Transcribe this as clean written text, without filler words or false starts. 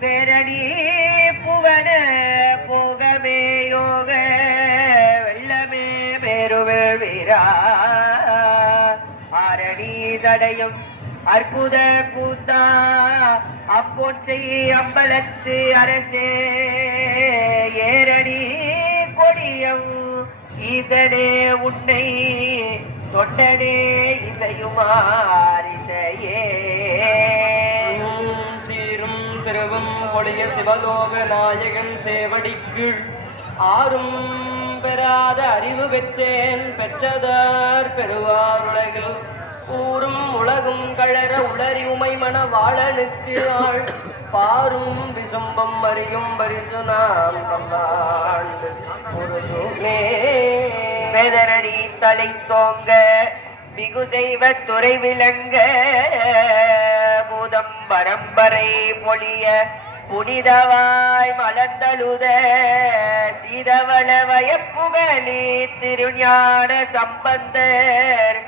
பேரணி புவன போகமே யோக வெள்ளமே மேருவே வீரா ஆரணி தடையும் அற்புத பூத்தா அப்போற்றை அம்பலத்து அரசே ஏரணி கொடியம் ஈசனே உன்னை தொட்டனே இசையுமாரிசையே சீரும் திருவும் கொடிய சிவலோக நாயகன் சேவடிக்கு ஆறும் பெறாத அறிவு பெற்றேன் பெற்றதார் பெறுவாருலகில் ஊரும் உலகும் கழற உளறி உமை மன வாழனுக்கு ஆள் பாரும் விசும்பம் அறியும் பரிசு நாம் தந்தாண்டு ஒரு வேதரறி தலை தோங்க மிகு தெய்வ துறை விளங்க பூதம் பரம்பரை பொழிய புனிதவாய் மலர்ந்தழுத சீதவள வயப்புகழி திருஞான சம்பந்தர்